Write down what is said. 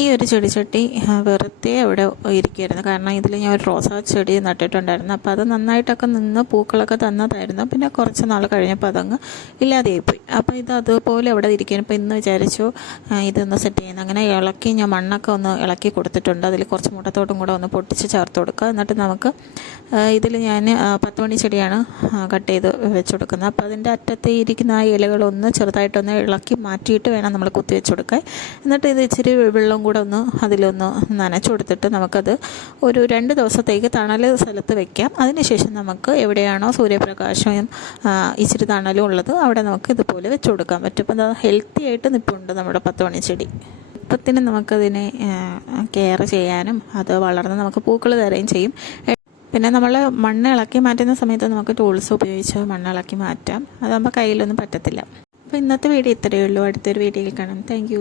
ഈ ഒരു ചെടിച്ചട്ടി ചട്ടി വെറുതെ അവിടെ ഇരിക്കുകയായിരുന്നു. കാരണം ഇതിൽ ഞാൻ ഒരു റോസാ ചെടി നട്ടിട്ടുണ്ടായിരുന്നു. അപ്പോൾ അത് നന്നായിട്ടൊക്കെ നിന്ന് പൂക്കളൊക്കെ തന്നതായിരുന്നു. പിന്നെ കുറച്ച് നാൾ കഴിഞ്ഞപ്പോൾ അതങ്ങ് ഇല്ലാതെയായിപ്പോയി. അപ്പോൾ ഇത് അതുപോലെ അവിടെ ഇരിക്കുകയാണ്. ഇപ്പോൾ ഇന്ന് വിചാരിച്ചു ഇതൊന്ന് സെറ്റ് ചെയ്യുന്നത് അങ്ങനെ ഇളക്കി ഞാൻ മണ്ണൊക്കെ ഒന്ന് ഇളക്കി കൊടുത്തിട്ടുണ്ട്. അതിൽ കുറച്ച് മുട്ടത്തോട്ടും കൂടെ ഒന്ന് പൊട്ടിച്ച് ചേർത്ത് കൊടുക്കുക. എന്നിട്ട് നമുക്ക് ഇതിൽ ഞാൻ പത്ത് മണി ചെടിയാണ് കട്ട് ചെയ്ത് വെച്ച് കൊടുക്കുന്നത്. അപ്പോൾ അതിന്റെ അറ്റത്തെ ഇരിക്കുന്ന ആ ഇലകളൊന്ന് ചെറുതായിട്ടൊന്ന് ഇളക്കി മാറ്റിയിട്ട് വേണം നമ്മൾ കുത്തി വെച്ച് കൊടുക്കാൻ. എന്നിട്ട് ഇത് ഇച്ചിരി വെള്ളം കൂടെ ഒന്ന് അതിലൊന്ന് നനച്ചു കൊടുത്തിട്ട് നമുക്കത് ഒരു രണ്ട് ദിവസത്തേക്ക് തണൽ സ്ഥലത്ത് വെക്കാം. അതിനുശേഷം നമുക്ക് എവിടെയാണോ സൂര്യപ്രകാശം ഇച്ചിരി തണലും ഉള്ളത് അവിടെ നമുക്ക് ഇതുപോലെ വെച്ച് കൊടുക്കാൻ പറ്റും അപ്പോൾ അത് ഹെൽത്തി ആയിട്ട് നിൽപ്പുണ്ട് നമ്മുടെ പത്ത് മണി ചെടി. എളുപ്പത്തിന് നമുക്കതിനെ കെയർ ചെയ്യാനും അത് വളർന്ന് നമുക്ക് പൂക്കൾ തരുകയും ചെയ്യും. പിന്നെ നമ്മൾ മണ്ണ് ഇളക്കി മാറ്റുന്ന സമയത്ത് നമുക്ക് ടൂൾസ് ഉപയോഗിച്ച് മണ്ണ് ഇളക്കി മാറ്റാം. അതാകുമ്പോൾ കയ്യിലൊന്നും പറ്റത്തില്ല. അപ്പോൾ ഇന്നത്തെ വീഡിയോ ഇത്രയേ ഉള്ളൂ. അടുത്തൊരു വീഡിയോയിൽ കാണാം. താങ്ക്